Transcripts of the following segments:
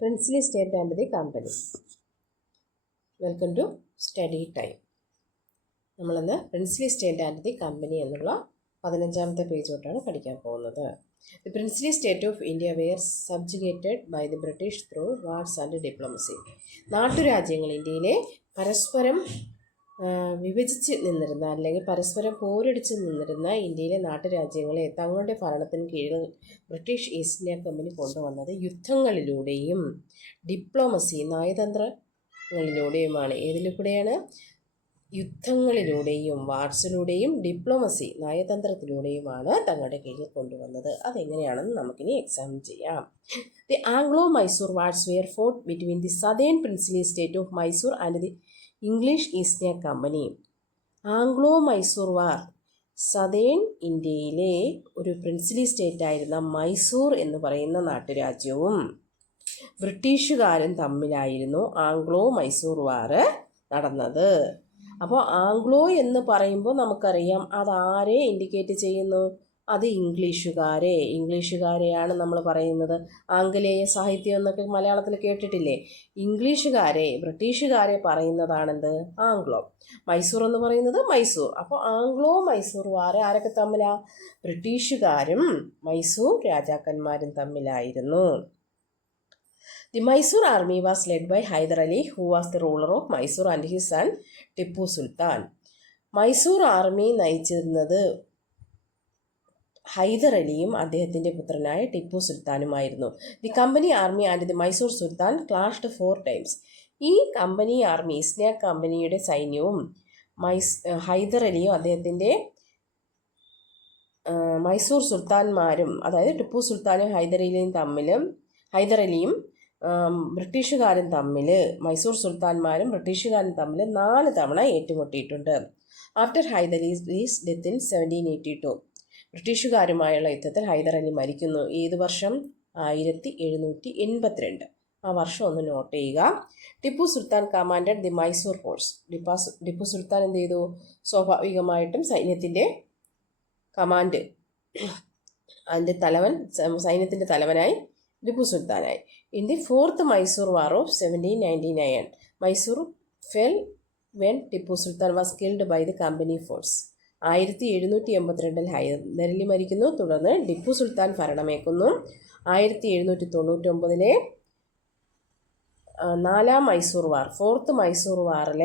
Princely state and the company. Welcome to study time. നമ്മളിന്ന് princely state and the company എന്നുള്ള 15ാമത്തെ പേജോട്ടാണ് പഠിക്കാൻ പോകുന്നത്. The princely state of India were subjugated by the British through wars and diplomacy. നാട്ടുരാജ്യങ്ങൾ ഇന്ത്യയിലെ പരസ്പരം വിഭജിച്ച് നിന്നിരുന്ന അല്ലെങ്കിൽ പരസ്പരം പോരടിച്ച് നിന്നിരുന്ന ഇന്ത്യയിലെ നാട്ടുരാജ്യങ്ങളെ തങ്ങളുടെ ഭരണത്തിന് കീഴിൽ ബ്രിട്ടീഷ് ഈസ്റ്റ് ഇന്ത്യ കമ്പനി കൊണ്ടുവന്നത് യുദ്ധങ്ങളിലൂടെയും ഡിപ്ലോമസി നയതന്ത്രങ്ങളിലൂടെയുമാണ്. ഏതിലൂടെയാണ്? യുദ്ധങ്ങളിലൂടെയും വാർസിലൂടെയും ഡിപ്ലോമസി നയതന്ത്രത്തിലൂടെയുമാണ് തങ്ങളുടെ കീഴിൽ കൊണ്ടുവന്നത്. അതെങ്ങനെയാണെന്ന് നമുക്കിനി എക്സാമിൻ ചെയ്യാം. The Anglo Mysore wars were fought between the southern princely state of Mysore and the English East India company. Anglo Mysore war southern ഇന്ത്യയിലെ ഒരു പ്രിൻസ്ലി സ്റ്റേറ്റ് ആയിരുന്ന മൈസൂർ എന്ന് പറയുന്ന നാട്ടുരാജ്യവും ബ്രിട്ടീഷുകാരും തമ്മിലായിരുന്നു ആംഗ്ലോ മൈസൂർ വാർ നടന്നത്. അപ്പോൾ ആംഗ്ലോ എന്ന് പറയുമ്പോൾ നമുക്കറിയാം അതാരെ ഇൻഡിക്കേറ്റ് ചെയ്യുന്നു? അത് ഇംഗ്ലീഷുകാരെയാണ് നമ്മൾ പറയുന്നത്. ആംഗലേയ സാഹിത്യം എന്നൊക്കെ മലയാളത്തിൽ കേട്ടിട്ടില്ലേ? ബ്രിട്ടീഷുകാരെ പറയുന്നതാണെന്ത്? ആംഗ്ലോ. മൈസൂർ എന്ന് പറയുന്നത് മൈസൂർ. അപ്പോൾ ആംഗ്ലോ മൈസൂർ വാർ ആരൊക്കെ തമ്മിലാ? ബ്രിട്ടീഷുകാരും മൈസൂർ രാജാക്കന്മാരും തമ്മിലായിരുന്നു. The Mysore army was led by Hyder Ali, who was the ruler of Mysore, and his son Tippu Sultan. Mysore army നയിച്ചിരുന്നത് ഹൈദർ അലിയും അദ്ദേഹത്തിൻ്റെ പുത്രനായ ടിപ്പു സുൽത്താനുമായിരുന്നു. The company army and the Mysore sultan clashed 4 times. ഈ കമ്പനി ആർമി, ഈസ്റ്റ് ഇന്ത്യ കമ്പനിയുടെ സൈന്യവും ഹൈദർ അലിയും അദ്ദേഹത്തിൻ്റെ മൈസൂർ സുൽത്താൻമാരും, അതായത് ടിപ്പു സുൽത്താനും ഹൈദർ അലിയും ബ്രിട്ടീഷുകാരും തമ്മിൽ, മൈസൂർ സുൽത്താൻമാരും ബ്രിട്ടീഷുകാരും തമ്മിൽ 4 തവണ ഏറ്റുമുട്ടിയിട്ടുണ്ട്. After Hyder Ali's death in 1782, ബ്രിട്ടീഷുകാരുമായുള്ള യുദ്ധത്തിൽ ഹൈദർ അലി മരിക്കുന്നു. ഏത് വർഷം? 1782. ആ വർഷം ഒന്ന് നോട്ട് ചെയ്യുക. Tipu Sultan commanded the Mysore force. Tipu Sultan എന്ത് ചെയ്തു? സ്വാഭാവികമായിട്ടും സൈന്യത്തിൻ്റെ കമാൻഡ്, സൈന്യത്തിൻ്റെ തലവനായി ടിപ്പു സുൽത്താനായി. In the 4th Mysore war of 1799, Mysore fell when Tipu Sultan was killed by the company force. 1782 Hyder Ali മരിക്കുന്നു. തുടർന്ന് ടിപ്പു സുൽത്താൻ ഭരണമേക്കുന്നു. 1799 4ാം മൈസൂർ വാർ, 4th മൈസൂർ വാറിൽ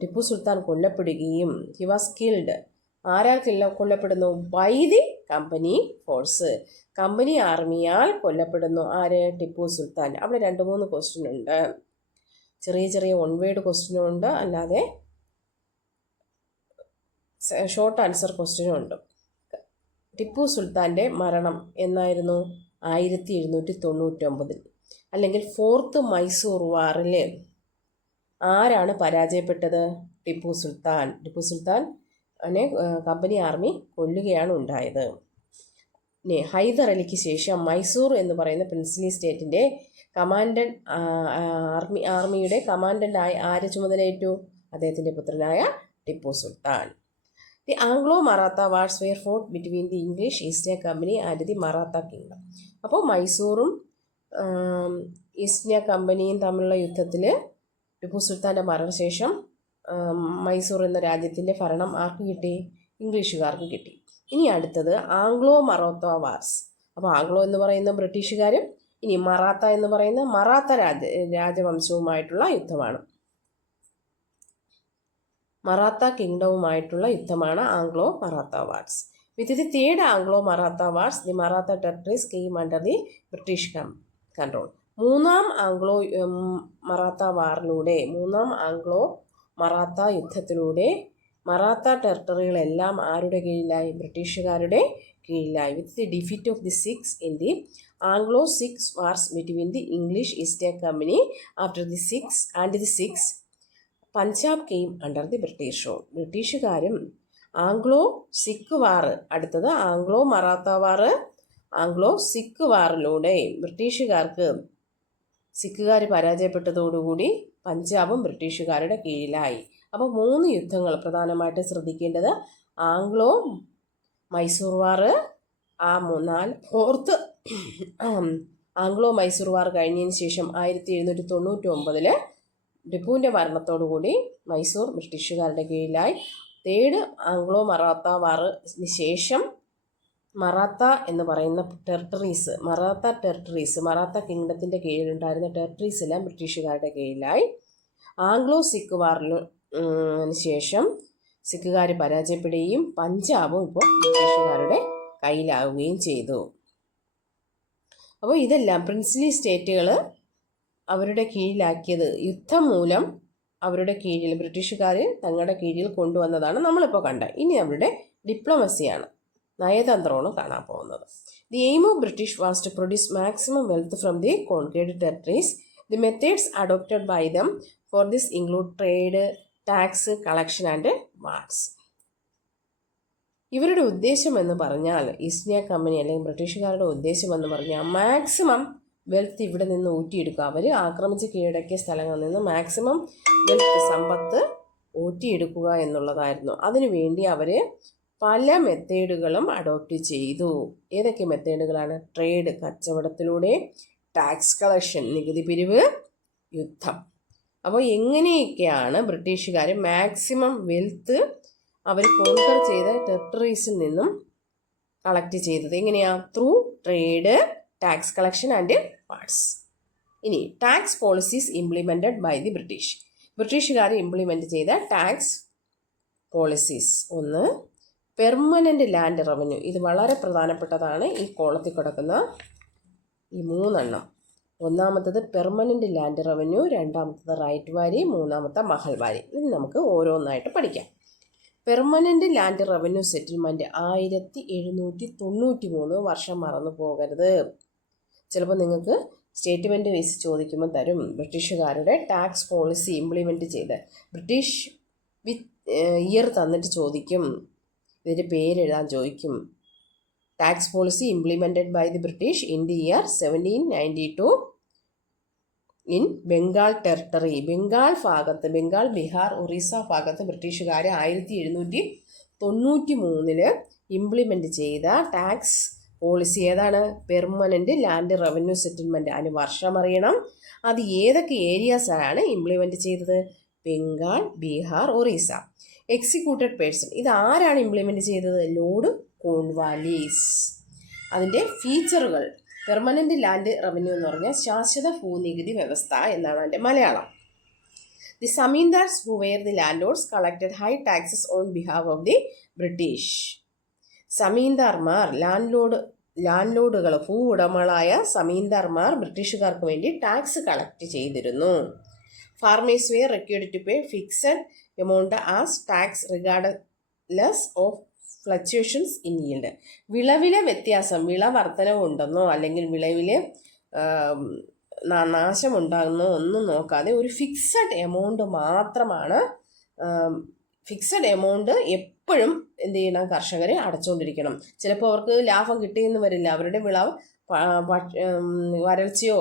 ടിപ്പു സുൽത്താൻ കൊല്ലപ്പെടുകയും ഹി വാസ് കിൽഡ്. ആരാൽ കൊല്ലപ്പെടുന്നു? By the company force. Company ആർമിയാൽ കൊല്ലപ്പെടുന്നു. ആര്? ടിപ്പു സുൽത്താൻ. അവിടെ 2-3 ക്വസ്റ്റ്യൻ ഉണ്ട്. ചെറിയ 1 വേർഡ് ക്വസ്റ്റ്യനും ഉണ്ട്, അല്ലാതെ ഷോർട്ട് ആൻസർ ക്വസ്റ്റ്യനും ഉണ്ട്. ടിപ്പു സുൽത്താൻ്റെ മരണം എന്നായിരുന്നു? 1799. അല്ലെങ്കിൽ 4th മൈസൂർ വാറിൽ ആരാണ് പരാജയപ്പെട്ടത്? ടിപ്പു സുൽത്താൻ കമ്പനി ആർമി കൊല്ലുകയാണ് ഉണ്ടായത്. ഹൈദർ അലിക്ക് ശേഷം മൈസൂർ എന്ന് പറയുന്ന പ്രിൻസ്ലി സ്റ്റേറ്റിൻ്റെ ആർമിയുടെ കമാൻഡൻ്റായി ആര് ചുമതലയേറ്റു? അദ്ദേഹത്തിൻ്റെ പുത്രനായ Tipu Sultan. The Anglo Maratha wars were fought between the English East India company and the Maratha kingdom. അപ്പോൾ മൈസൂറും ഈസ്റ്റ് ഇന്ത്യ കമ്പനിയും തമ്മിലുള്ള യുദ്ധത്തിൽ ടിപ്പു സുൽത്താൻ്റെ മരണശേഷം മൈസൂർ എന്ന രാജ്യത്തിൻ്റെ ഭരണം ആർക്ക് കിട്ടി? ഇംഗ്ലീഷുകാർക്ക് കിട്ടി. ഇനി അടുത്തത് ആംഗ്ലോ മറാത്ത വാർസ്. അപ്പോൾ ആംഗ്ലോ എന്ന് പറയുന്ന ബ്രിട്ടീഷുകാരും, ഇനി മറാത്ത എന്ന് പറയുന്ന മറാത്ത രാജവംശവുമായിട്ടുള്ള യുദ്ധമാണ്. മറാത്ത കിങ്ഡവുമായിട്ടുള്ള യുദ്ധമാണ് Anglo Maratha wars. With the 3rd Anglo Maratha wars, the Maratha territories came under the British control. 3ാം ആംഗ്ലോ മറാത്ത വാറിലൂടെ, 3ാം ആംഗ്ലോ മറാത്ത യുദ്ധത്തിലൂടെ മറാത്ത ടെറിട്ടറികളെല്ലാം ആരുടെ കീഴിലായി? ബ്രിട്ടീഷുകാരുടെ കീഴിലായി. With the defeat of the Sikhs in the Anglo Sikh wars between the English East India company after the Sikhs Punjab came under the British rule. ബ്രിട്ടീഷുകാരും ആംഗ്ലോ സിഖ് വാർ, അടുത്തത് Anglo Maratha war, Anglo Sikh വാറിലൂടെ സിഖുകാർ പരാജയപ്പെട്ടതോടുകൂടി പഞ്ചാബും ബ്രിട്ടീഷുകാരുടെ കീഴിലായി. അപ്പോൾ 3 യുദ്ധങ്ങൾ പ്രധാനമായിട്ട് ശ്രദ്ധിക്കേണ്ടത്: ആംഗ്ലോ മൈസൂർ വാർ, 4th ആംഗ്ലോ മൈസൂർ വാർ കഴിഞ്ഞതിന് ശേഷം 1799 ടിപ്പുവിൻ്റെ മരണത്തോടുകൂടി മൈസൂർ ബ്രിട്ടീഷുകാരുടെ കീഴിലായി. തേർഡ് ആംഗ്ലോ മറാത്ത വാറിന് ശേഷം മറാത്ത എന്ന് പറയുന്ന മറാത്ത കിങ്ഡത്തിൻ്റെ കീഴിലുണ്ടായിരുന്ന ടെറിട്ടറീസ് എല്ലാം ബ്രിട്ടീഷുകാരുടെ കീഴിലായി. ആംഗ്ലോ സിഖ് വാറിന് ശേഷം സിഖുകാർ പരാജയപ്പെടുകയും പഞ്ചാബും ഇപ്പോൾ ബ്രിട്ടീഷുകാരുടെ കയ്യിലാവുകയും ചെയ്തു. അപ്പോൾ ഇതെല്ലാം പ്രിൻസ്ലി സ്റ്റേറ്റുകൾ അവരുടെ കീഴിലാക്കിയത് യുദ്ധം മൂലം അവരുടെ കീഴിൽ ബ്രിട്ടീഷുകാർ തങ്ങളുടെ കീഴിൽ കൊണ്ടുവന്നതാണ് നമ്മളിപ്പോൾ കണ്ടത്. ഇനി അവരുടെ ഡിപ്ലോമസിയാണ്, നയതന്ത്രമാണ് കാണാൻ പോകുന്നത്. The aim of British was to produce maximum wealth from the conquered territories. The methods adopted by them for this include trade, tax collection and wars. ഇവരുടെ ഉദ്ദേശം എന്ന് പറഞ്ഞാൽ, ഈസ്റ്റ് ഇന്ത്യ കമ്പനി അല്ലെങ്കിൽ ബ്രിട്ടീഷുകാരുടെ ഉദ്ദേശം എന്ന് പറഞ്ഞാൽ മാക്സിമം വെൽത്ത് ഇവിടെ നിന്ന് ഊറ്റിയെടുക്കുക. അവർ ആക്രമിച്ച് കീഴടക്കിയ സ്ഥലങ്ങളിൽ നിന്ന് മാക്സിമം വെൽത്ത്, സമ്പത്ത് ഊറ്റിയെടുക്കുക എന്നുള്ളതായിരുന്നു. അതിനുവേണ്ടി അവർ പല മെത്തേഡുകളും അഡോപ്റ്റ് ചെയ്തു. ഏതൊക്കെ മെത്തേഡുകളാണ്? ട്രേഡ്, കച്ചവടത്തിലൂടെ; ടാക്സ് കളക്ഷൻ, നികുതി പിരിവ്; യുദ്ധം. അപ്പോൾ എങ്ങനെയൊക്കെയാണ് ബ്രിട്ടീഷുകാർ മാക്സിമം വെൽത്ത് അവർ കോൺകർ ചെയ്ത ടെറിട്ടറീസിൽ നിന്നും കളക്ട് ചെയ്തത്? എങ്ങനെയാണ്? Through trade, tax collection and wars. ഇനി tax policies implemented by the British. ബ്രിട്ടീഷുകാർ ഇംപ്ലിമെൻറ്റ് ചെയ്ത ടാക്സ് പോളിസീസ്. ഒന്ന്, പെർമനൻ്റ് ലാൻഡ് റവന്യൂ. ഇത് വളരെ പ്രധാനപ്പെട്ടതാണ്. ഈ കോളത്തിൽ കിടക്കുന്ന ഈ 3 ഒന്നാമത്തത് പെർമനൻ്റ് ലാൻഡ് റവന്യൂ, രണ്ടാമത്തത് റൈറ്റ് വാരി, മൂന്നാമത്തെ മഹൽവാരി. ഇത് നമുക്ക് ഓരോന്നായിട്ട് പഠിക്കാം. പെർമനൻ്റ് ലാൻഡ് റവന്യൂ സെറ്റിൽമെൻറ്റ് 1793 വർഷം മറന്നു പോകരുത്. ചിലപ്പോൾ നിങ്ങൾക്ക് സ്റ്റേറ്റ്മെൻറ്റ് വൈസ് ചോദിക്കുമ്പോൾ തരും. ബ്രിട്ടീഷുകാരുടെ ടാക്സ് പോളിസി ഇംപ്ലിമെൻറ്റ് ചെയ്ത് ബ്രിട്ടീഷ് വിത്ത് ഇയർ തന്നിട്ട് ചോദിക്കും, ഇതിൻ്റെ പേരെഴുതാൻ ചോദിക്കും. Tax policy implemented by the British in the year 1792 in Bengal territory. Bengal ഭാഗത്ത്, ബംഗാൾ, ബീഹാർ, ഒറീസ ഭാഗത്ത് ബ്രിട്ടീഷുകാർ 1793 ഇംപ്ലിമെൻറ്റ് ചെയ്ത ടാക്സ് പോളിസി ഏതാണ്? Permanent land revenue settlement. അതിന് വർഷം അറിയണം. അത് ഏതൊക്കെ ഏരിയാസാണ് ഇംപ്ലിമെൻറ്റ് ചെയ്തത്? ബംഗാൾ, ബീഹാർ, ഒറീസ. എക്സിക്യൂട്ടഡ് പേഴ്സൺ, ഇത് ആരാണ് ഇംപ്ലിമെൻറ്റ് ചെയ്തത്? Lord Cornwallis. അതിൻ്റെ ഫീച്ചറുകൾ: പെർമനൻ്റ് ലാൻഡ് റവന്യൂ എന്ന് പറഞ്ഞാൽ ശാശ്വത ഭൂനികുതി വ്യവസ്ഥ എന്നാണ് അതിൻ്റെ Malayalam. The zamindars who were the landlords collected high taxes on behalf of the British. സമീന്ദാർമാർ, ലാൻഡ് ലോർഡുകൾ, ഭൂ ഉടമകളായ സമീന്ദാർമാർ ബ്രിട്ടീഷുകാർക്ക് വേണ്ടി ടാക്സ് കളക്ട് ചെയ്തിരുന്നു. Farmers were required to pay fixed amount as tax regardless of fluctuations in yield. വിളവിലെ വ്യത്യാസം, വിള വർധനവുണ്ടെന്നോ അല്ലെങ്കിൽ വിളവിൽ നാശമുണ്ടാകുന്നോ ഒന്നും നോക്കാതെ ഒരു ഫിക്സഡ് എമൗണ്ട് മാത്രമാണ്, ഫിക്സഡ് എമൗണ്ട് എപ്പോഴും എന്ത് ചെയ്യണം? കർഷകർ അടച്ചുകൊണ്ടിരിക്കണം. ചിലപ്പോൾ അവർക്ക് ലാഭം കിട്ടിയെന്ന് വരില്ല. അവരുടെ വിളവ് വരൾച്ചയോ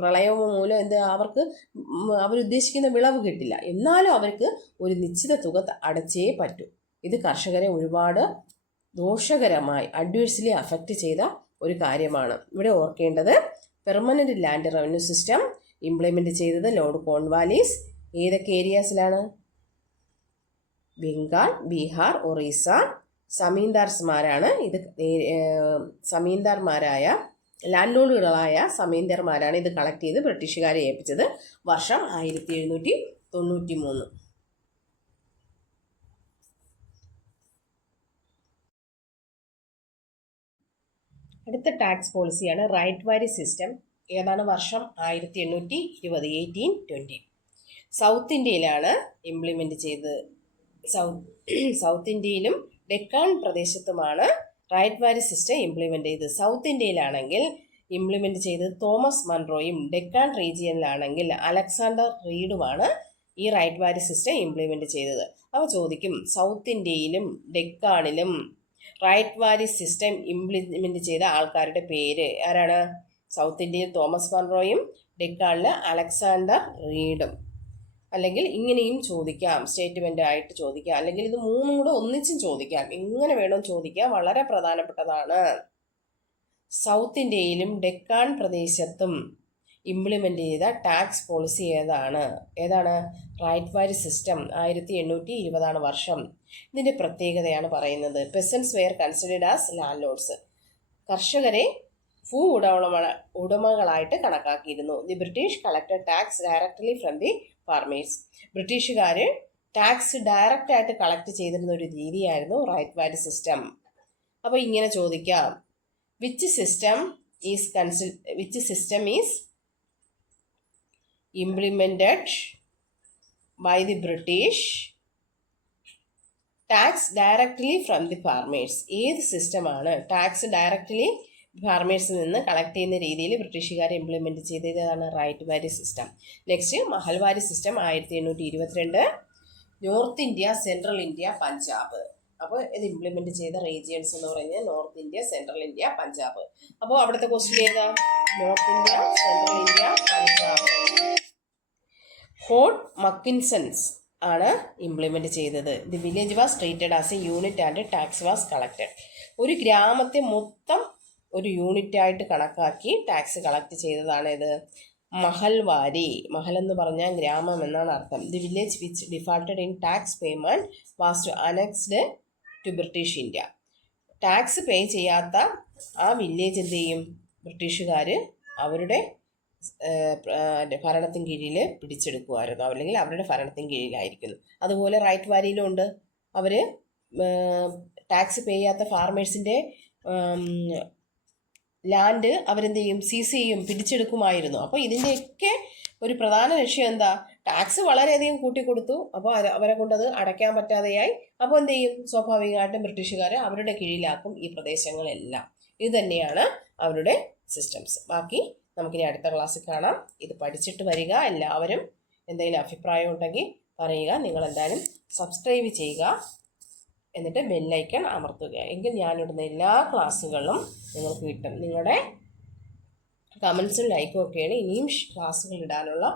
പ്രളയമോ മൂലം അവർക്ക് അവരുദ്ദേശിക്കുന്ന വിളവ് കിട്ടില്ല. എന്നാലും അവർക്ക് ഒരു നിശ്ചിത തുക അടച്ചേ പറ്റൂ. ഇത് കർഷകരെ ഒരുപാട് ദോഷകരമായി, അഡ്വേഴ്സ്ലി അഫക്റ്റ് ചെയ്ത ഒരു കാര്യമാണ്. ഇവിടെ ഓർക്കേണ്ടത്, permanent land revenue system implement ചെയ്തത് ലോർഡ് കോൺവാലീസ്. ഏതൊക്കെ ഏരിയാസിലാണ്? ബംഗാൾ, ബീഹാർ, ഒറീസ. സമീന്ദാർമാരാണ് ഇത്, സമീന്ദാർമാരായ ലാൻഡ് ലോർഡുകളായ സമീന്ദാർമാരാണ് ഇത് കളക്ട് ചെയ്ത് ബ്രിട്ടീഷുകാരെ ഏൽപ്പിച്ചത്. വർഷം 1793. അടുത്ത ടാക്സ് പോളിസിയാണ് റൈറ്റ് വാരി സിസ്റ്റം. ഏതാണ് വർഷം? 1820, 1820. സൗത്ത് ഇന്ത്യയിലാണ് ഇംപ്ലിമെൻറ്റ് ചെയ്തത്. സൗത്ത് ഇന്ത്യയിലും ഡെക്കാൻ പ്രദേശത്തുമാണ് റൈറ്റ് വാരി സിസ്റ്റം ഇംപ്ലിമെൻറ്റ് ചെയ്തത്. സൗത്ത് ഇന്ത്യയിലാണെങ്കിൽ ഇംപ്ലിമെൻറ്റ് ചെയ്തത് തോമസ് മൺറോയും, ഡെക്കാൻ റീജിയനിലാണെങ്കിൽ അലക്സാണ്ടർ റീഡുമാണ് ഈ റൈറ്റ് വാരി സിസ്റ്റം ഇംപ്ലിമെൻറ്റ് ചെയ്തത്. അപ്പോൾ ചോദിക്കും, സൗത്ത് ഇന്ത്യയിലും ഡെക്കാണിലും റൈറ്റ് വാരി സിസ്റ്റം ഇംപ്ലിമെൻറ്റ് ചെയ്ത ആൾക്കാരുടെ പേര് ആരാണ്? സൗത്ത് ഇന്ത്യയിൽ തോമസ് മൺറോയും ഡെക്കാണിൽ അലക്സാണ്ടർ റീഡും. അല്ലെങ്കിൽ ഇങ്ങനെയും ചോദിക്കാം, സ്റ്റേറ്റ്മെൻ്റ് ആയിട്ട് ചോദിക്കാം, അല്ലെങ്കിൽ ഇത് മൂന്നും കൂടെ ഒന്നിച്ചും ചോദിക്കാം. എങ്ങനെ വേണം ചോദിക്കാം, വളരെ പ്രധാനപ്പെട്ടതാണ്. സൗത്ത് ഇന്ത്യയിലും ഡെക്കാൻ പ്രദേശത്തും ഇംപ്ലിമെൻ്റ് ചെയ്ത ടാക്സ് പോളിസി ഏതാണ് റൈറ്റ് വാരി സിസ്റ്റം. 1820 വർഷം. ഇതിൻ്റെ പ്രത്യേകതയാണ് പറയുന്നത്. Peasants were considered as landlords. കർഷകരെ ഉടമകളായിട്ട് കണക്കാക്കിയിരുന്നു. The British collected tax directly from the farmers. ബ്രിട്ടീഷുകാർ ടാക്സ് ഡയറക്റ്റ് ആയിട്ട് കളക്ട് ചെയ്തിരുന്ന ഒരു രീതിയായിരുന്നു റൈറ്റ് വാരി സിസ്റ്റം. അപ്പോൾ ഇങ്ങനെ ചോദിക്കാം, which system is implemented by the British tax directly from the farmers. ഏത് സിസ്റ്റമാണ് ടാക്സ് ഡയറക്ട്ലി ഫാർമേഴ്സിൽ നിന്ന് കളക്ട് ചെയ്യുന്ന രീതിയിൽ ബ്രിട്ടീഷുകാർ ഇംപ്ലിമെൻറ്റ് ചെയ്തതാണ് ryotwari system. Next mahalwari system 1822. North India, central India, Punjab. അപ്പോൾ ഇത് ഇംപ്ലിമെൻറ്റ് ചെയ്ത റീജിയൻസ് എന്ന് പറയുന്നത് north India, central India, Punjab. അപ്പോൾ അവിടുത്തെ ക്വസ്റ്റ്യൻ ഏതാ? North India, central India, Punjab. Holt Mackenzie's ആണ് ഇംപ്ലിമെൻറ്റ് ചെയ്തത്. The village was treated as a unit and tax was collected. ഒരു ഗ്രാമത്തെ മൊത്തം ഒരു യൂണിറ്റായിട്ട് കണക്കാക്കി ടാക്സ് കളക്ട് ചെയ്തതാണ് ഇത് മഹൽവാരി. മഹൽ എന്ന് പറഞ്ഞാൽ ഗ്രാമം എന്നാണ് അർത്ഥം. The village which defaulted in tax payment was annexed to British India. Tax pay ചെയ്യാത്ത ആ വില്ലേജ് എന്ത് ചെയ്യും? ബ്രിട്ടീഷുകാർ അവരുടെ ഭരണത്തിന് കീഴിൽ പിടിച്ചെടുക്കുമായിരുന്നു, അല്ലെങ്കിൽ അവരുടെ ഭരണത്തിന് കീഴിലായിരിക്കുന്നു. അതുപോലെ റൈറ്റ് വാരിയിലും ഉണ്ട്. അവർ ടാക്സ് പേ ചെയ്യാത്ത ഫാർമേഴ്സിൻ്റെ ലാൻഡ് അവരെന്ത് ചെയ്യും? സീസ് ചെയ്യും, പിടിച്ചെടുക്കുമായിരുന്നു. അപ്പോൾ ഇതിൻ്റെയൊക്കെ ഒരു പ്രധാന ലക്ഷ്യം എന്താ? ടാക്സ് വളരെയധികം കൂട്ടിക്കൊടുത്തു, അപ്പോൾ അവരെ കൊണ്ടത് അടയ്ക്കാൻ പറ്റാതെയായി. അപ്പോൾ എന്ത് ചെയ്യും? സ്വാഭാവികമായിട്ടും ബ്രിട്ടീഷുകാർ അവരുടെ കീഴിലാക്കും ഈ പ്രദേശങ്ങളെല്ലാം. ഇത് തന്നെയാണ് അവരുടെ സിസ്റ്റംസ്. ബാക്കി നമുക്കിനി അടുത്ത ക്ലാസ്സിൽ കാണാം. ഇത് പഠിച്ചിട്ട് വരിക. എല്ലാവരും എന്തെങ്കിലും അഭിപ്രായം ഉണ്ടെങ്കിൽ പറയുക. നിങ്ങളെന്തായാലും സബ്സ്ക്രൈബ് ചെയ്യുക, എന്നിട്ട് ബെല്ലൈക്കൺ അമർത്തുക. എങ്കിൽ ഞാനിടുന്ന എല്ലാ ക്ലാസ്സുകളും നിങ്ങൾക്ക് കിട്ടും. നിങ്ങളുടെ കമൻസും ലൈക്കും ഒക്കെയാണ് ഇനിയും ക്ലാസ്സുകൾ ഇടാനുള്ള